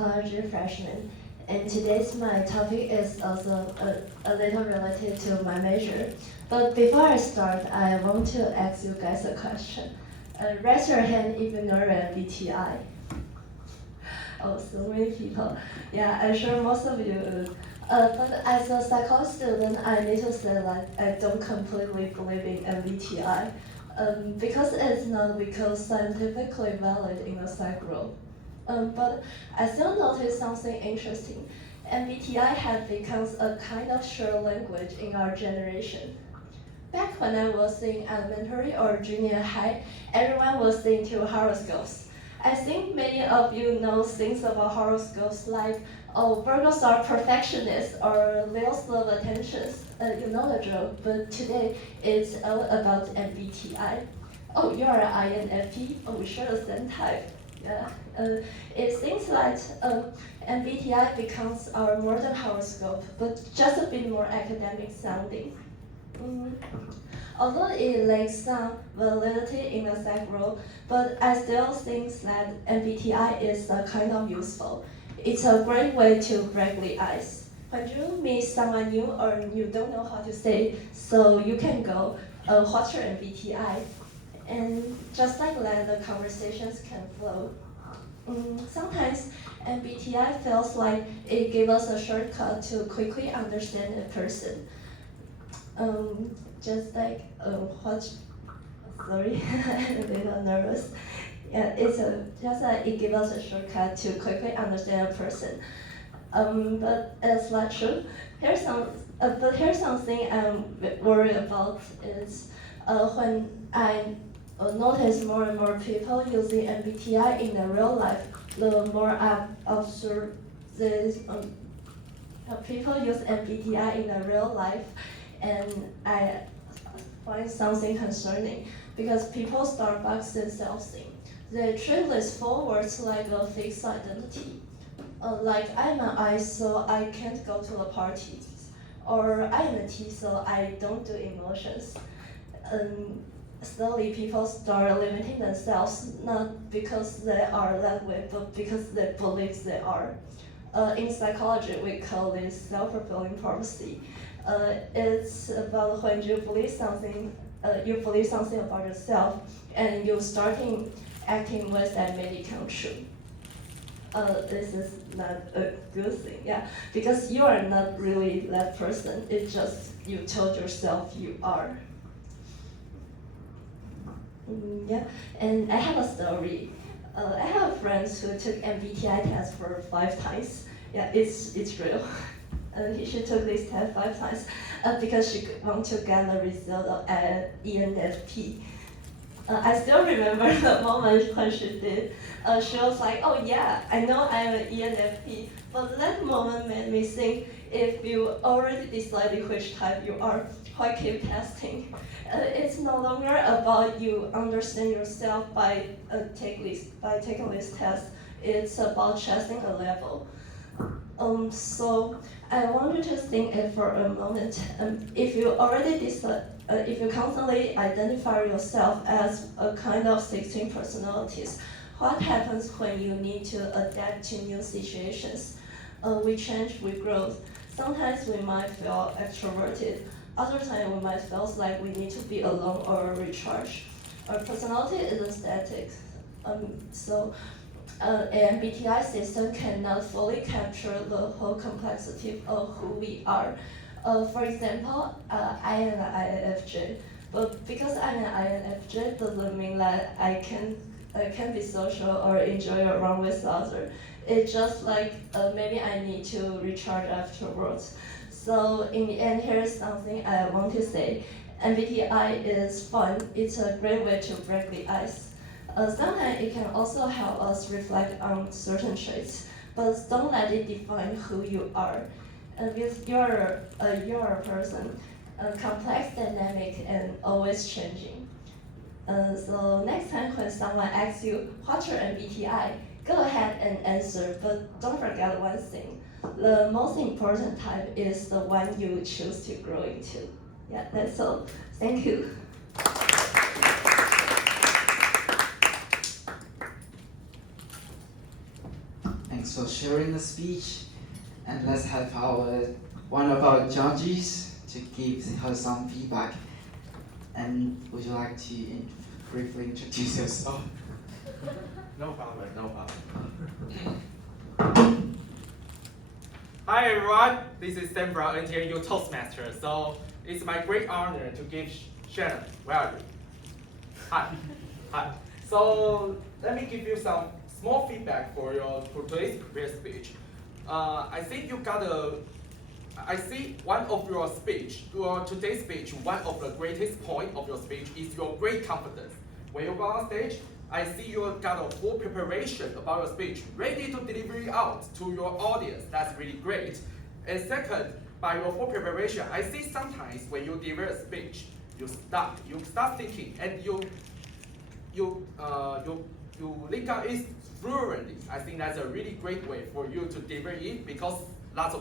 psychology freshman, and today's my topic is also a little related to my major. But before I start, I want to ask you guys a question. Raise your hand if you know MBTI. Oh, so many people. Yeah, I'm sure most of you would. But as a psychology student, I need to say that I don't completely believe in MBTI. Because it's not because scientifically valid in the psych world. But I still noticed something interesting. MBTI has become a kind of shared language in our generation. Back when I was in elementary or junior high, everyone was into horoscopes. I think many of you know things about horoscopes like, oh, Virgos are perfectionists or Leos love attentions. You know the drill, but today it's all about MBTI. Oh, you are an INFP? Oh, we share the same type. Yeah. It seems like MBTI becomes our modern horoscope, but just a bit more academic sounding. Although it lacks some validity in the psych world, but I still think that MBTI is kind of useful. It's a great way to break the ice. When you meet someone new or you don't know how to say, so you can go, what's your MBTI? And just like that, the conversations can flow. Sometimes MBTI feels like it gives us a shortcut to quickly understand a person. Just like sorry, I'm a little nervous. Yeah, just like it gives us a shortcut to quickly understand a person. But it's not true. Here's something I'm worried about is when I notice more and more people using MBTI in their real life, the more I observe this people use MBTI in their real life, and I find something concerning because people start boxing themselves in. They treat these four words like a fixed identity. Like I'm an I, so I can't go to a party, or I am a T, so I don't do emotions. Slowly people start limiting themselves, not because they are that way, but because they believe they are. In psychology, we call this self-fulfilling prophecy. It's about when you believe something about yourself, and you starting acting with that made it come true. This is not a good thing, yeah, because you are not really that person. It's just you told yourself you are. Yeah, and I have a story. I have friends who took MBTI test for 5 times. Yeah, it's real. She took this test 5 times because she want to get the result of ENFP. I still remember the moment when she did. She was like, oh yeah, I know I'm an ENFP, but that moment made me think, if you already decided which type you are, why keep testing? It's no longer about you understand yourself by taking this test. It's about checking a level. So I want you to think it for a moment. If you already if you constantly identify yourself as a kind of 16 personalities, what happens when you need to adapt to new situations? We change, we grow. Sometimes we might feel extroverted. Other times we might feel like we need to be alone or recharge. Our personality isn't static. So an MBTI system cannot fully capture the whole complexity of who we are. For example, I am an INFJ, but because I'm an INFJ doesn't mean that I can be social or enjoy around with others. It's just like maybe I need to recharge afterwards. So in the end, here's something I want to say. MBTI is fun. It's a great way to break the ice. Sometimes it can also help us reflect on certain traits, but don't let it define who you are. Because you're a person, complex, dynamic, and always changing. So next time when someone asks you, what's your MBTI? Go ahead and answer, but don't forget one thing. The most important type is the one you choose to grow into. Yeah, that's all. Thank you. Thanks. thanks for sharing the speech. And let's have one of our judges to give her some feedback. And would you like to briefly introduce yourself? No problem, no problem. Hi everyone, this is Sam from NTNU Toastmaster. So it's my great honor to give Shannon. Where are you? Hi. Hi. So let me give you some small feedback for today's prepared speech. I see one of your today's speech, one of the greatest point of your speech is your great confidence. When you go on stage, I see you got a full preparation about your speech, ready to deliver it out to your audience. That's really great. And second, by your full preparation, I see sometimes when you deliver a speech, you start thinking, and you link up it fluently. I think that's a really great way for you to deliver it because lots of